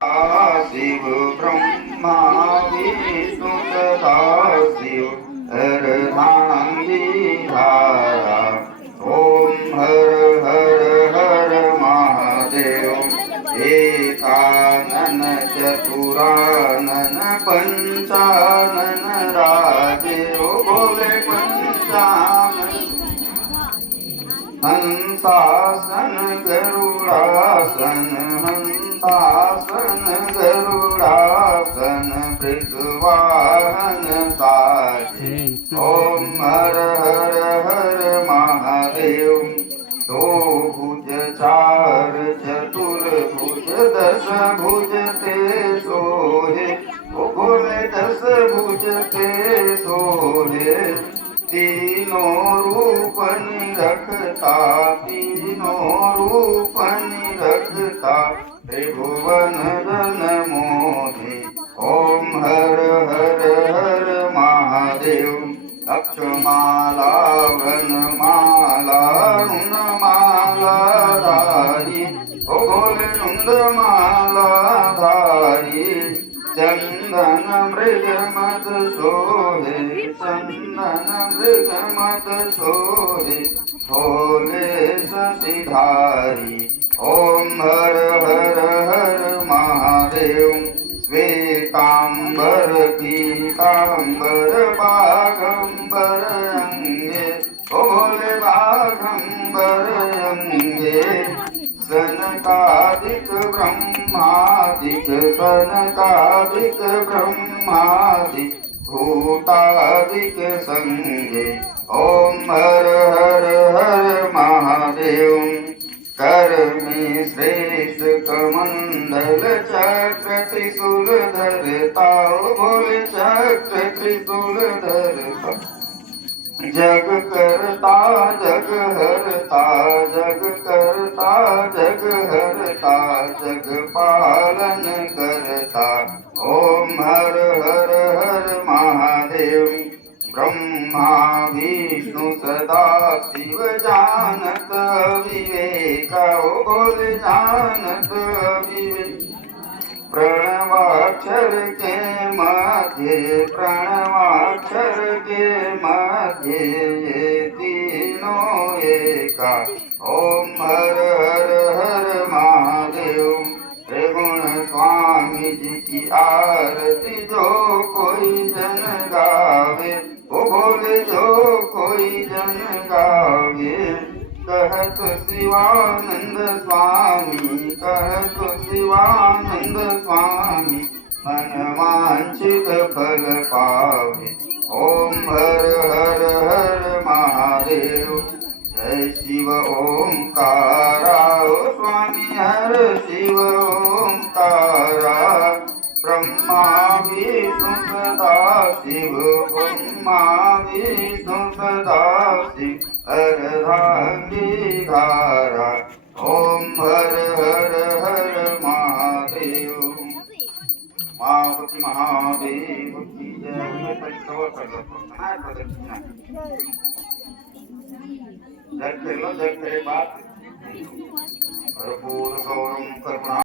शिव ब्रह्मा विष्णु सदा शिव अर्धांगीधारा। ओम हर हर हर महादेव। एकानन चतुरानन पंचानन राजे। ओ बोले पंचानन। हंसासन गरुड़ासन हंसासन गरुड़ासन वृषवाहन साजे। ओम हर हर हर महादेव। दो भुज चार चतुर्भुज दस भुज ते सोहे। ओ बोले दस भुज ते सोहे। तीनों रूप निरखता तीनों रूप निरखता त्रिभुवन जन मोहे। ओम हर हर हर महादेव। अक्षमाला वनमाला रुणमाला धारी। ओ बोले रुंडमाला धारी। चंदन मृग मद सोहे चंदन मृग मद सोहे। भोले शशिधारी। ओम हर हर हर महादेव। श्वेतांबर पीतांबर बाघंबर अंगे। ओ भोले बाघंबर अंगे। सनकादिक ब्रह्मादिक सनकादिक ब्रह्मादिक भूतादिक संगे। ओम हर हर हर महादेव। कर में श्रेष्ठ कमंडल चक्र त्रिशूल धरता। बोले चक्र त्रिशूल धरता। जग करता जग हरता जग करता जग हरता जग पालन करता। ओम हर हर हर महादेव। ब्रह्मा विष्णु सदा शिव जानत विवेका। ओ बोल जानत विवेक। प्रणवाक्षर के मध्य प्रणवाक्षर के मध्य ये तीनों एका। ओम हर हर हर महादेव। त्रिगुण स्वामी जी की आरती जो कोई जन गावे। ओ बोले जो कोई जन गावे। कहत शिवानंद स्वामी कहत शिवानंद स्वामी मन वांछित फल पावे। ओम हर हर हर महादेव। जय शिव ओंकारा। ओ स्वामी हर शिव ओंकारा। ब्रह्मा विष्णु सदा शिव ब्रह्मा विष्णु सदा शिव अर्धांगीधारा। ओम हर हर हर महादेव। मावती महादेव की जय। जय खेलो जय खेले बात। कर्पूर गौरम करुणा